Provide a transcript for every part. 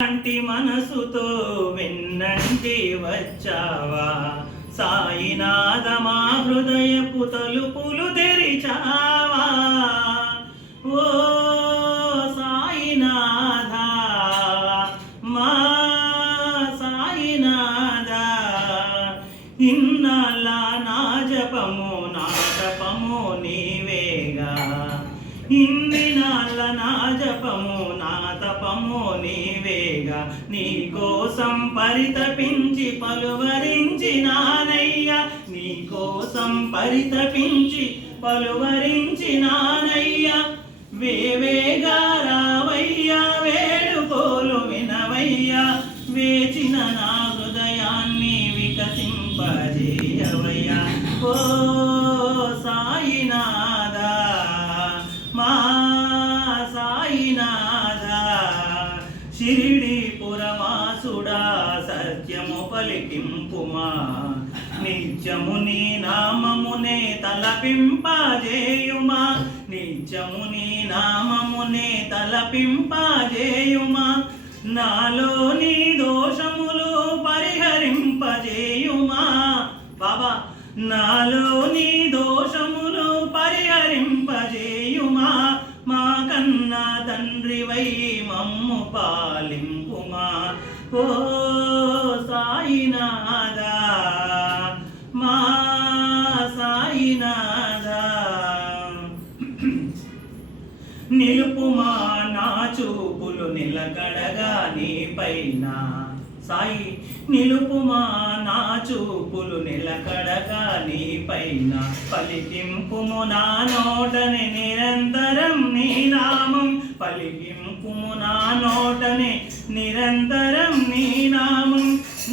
లాంటి మనసుతో వెన్నంటి వచ్చావా సాయినాథ మా హృదయపు తలుపులు తెరిచావా ఓ సాయినాథ మా సాయినాథ ఇన్నాళ్ళ నా జపము నా తపము నీవేగా ఇన్నినాళ్ళ నా జపము నా తపము నీవేగా నీ కోసం పరితపించి పలువరించినానయ్యా నీ కోసం పరితపించి పలువరించినానయ్యా వేవేగా రావయ్యా వేడుకోలు వినవయ్యా వేచిన నా హృదయాన్ని వికసింపజేయవయ్యా ఓ సాయినాథ మా సాయినాథ షిరిడి పురవాసుడా సత్యము పలికింపుమా నిత్యము నీ నామమునే తలపింపజేయుమా నిత్యము నీ నామమునే తలపింపజేయుమా నాలోని దోషములు పరిహరింపజేయుమా బాబా నాలోని దోషములు పరిహరింపజేయుమా మా కన్నా తండ్రివై మమ్ము పాలింపుమా ఓ సాయినాథ మా సాయినాథ నిలుపుమా నా చూపులు నిలకడగా నీపైన సాయి నిలుపుమా నా చూపులు నిలకడగా నీపైన పలికింపుము నా నోటని నిరంతరం నీ నామం పలికింపుము నా నోటని నిరంతరం నీ నామం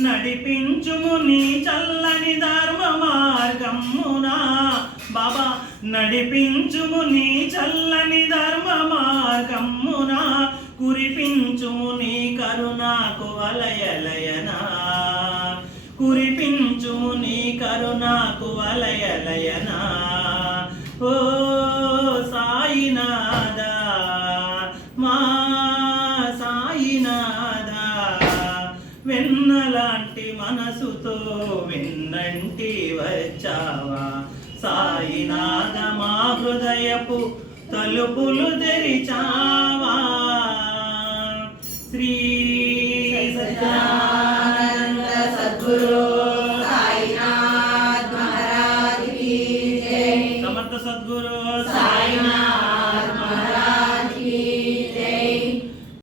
నడిపించుము నీ చల్లని ధర్మ మార్గమునా బాబా నడిపించుము నీ చల్లని ధర్మ మార్గమునా కురిపించుము నీ కరుణాకు అలయలయనా కురిపించుము నీ కరుణాకు అలయలయనా ఓ సాయినాథ మా సాయినాథ వెన్నలాంటి మనసుతో వెన్నంటి వచ్చావా సాయినాథ మా హృదయపు తలుపులు తెరిచావా శ్రీ సత్య